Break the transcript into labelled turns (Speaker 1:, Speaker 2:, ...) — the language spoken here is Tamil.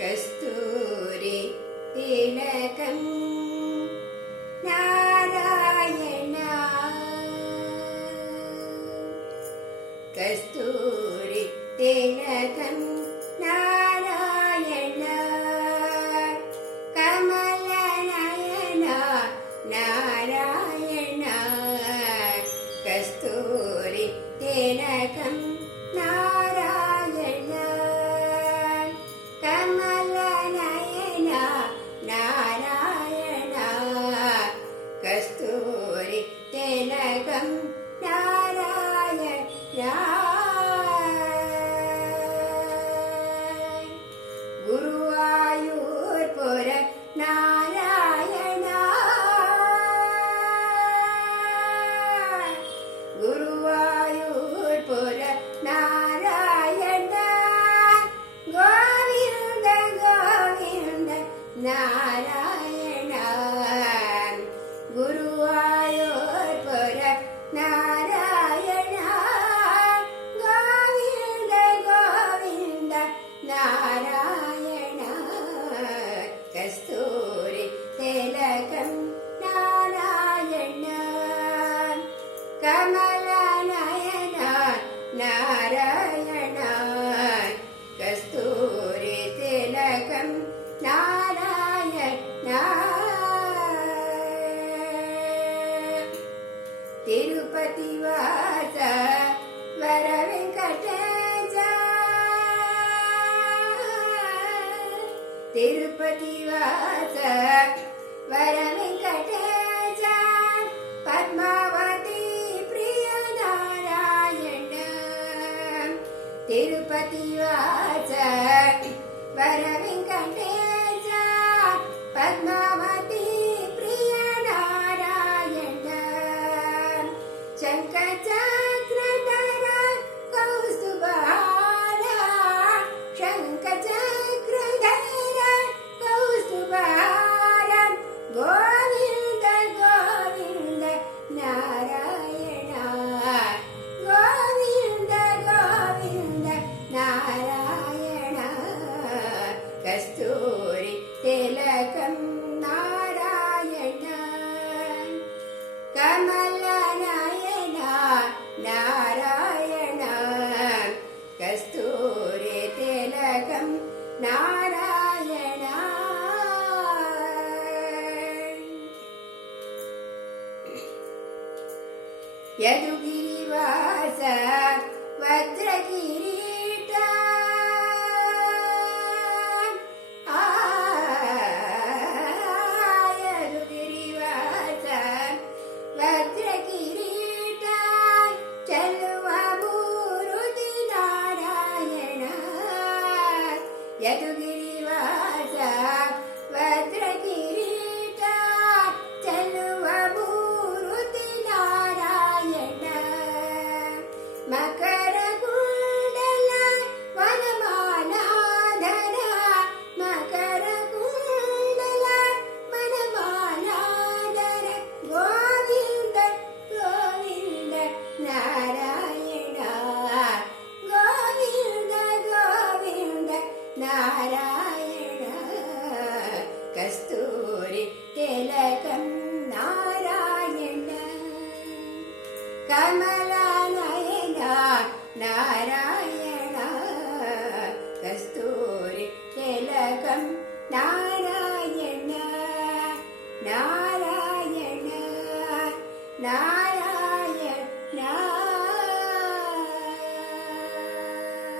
Speaker 1: கஸ்தூரி திலகம் நாராயணா கஸ்தூரி திலகம் நாராயணா கமலநயனா நாராயணா கஸ்தூரி திலகம் நாராயணா திலகம் கஸ்தூரி திருப்பதி வாச வரவெங்கடேஜ பத்மாவதி பிரியநாராயண திருப்பதி வாச வரவெங்கடேஜ பத்மாவதி நாயனா நாராயண கஸ்தூரி திலகம் நாராயண யதுகிரிவாச வஜ்ரகிரி கமலா நயனா நாராயண கஸ்தூரி கிழகம் நாராயண நாராயண நாராயண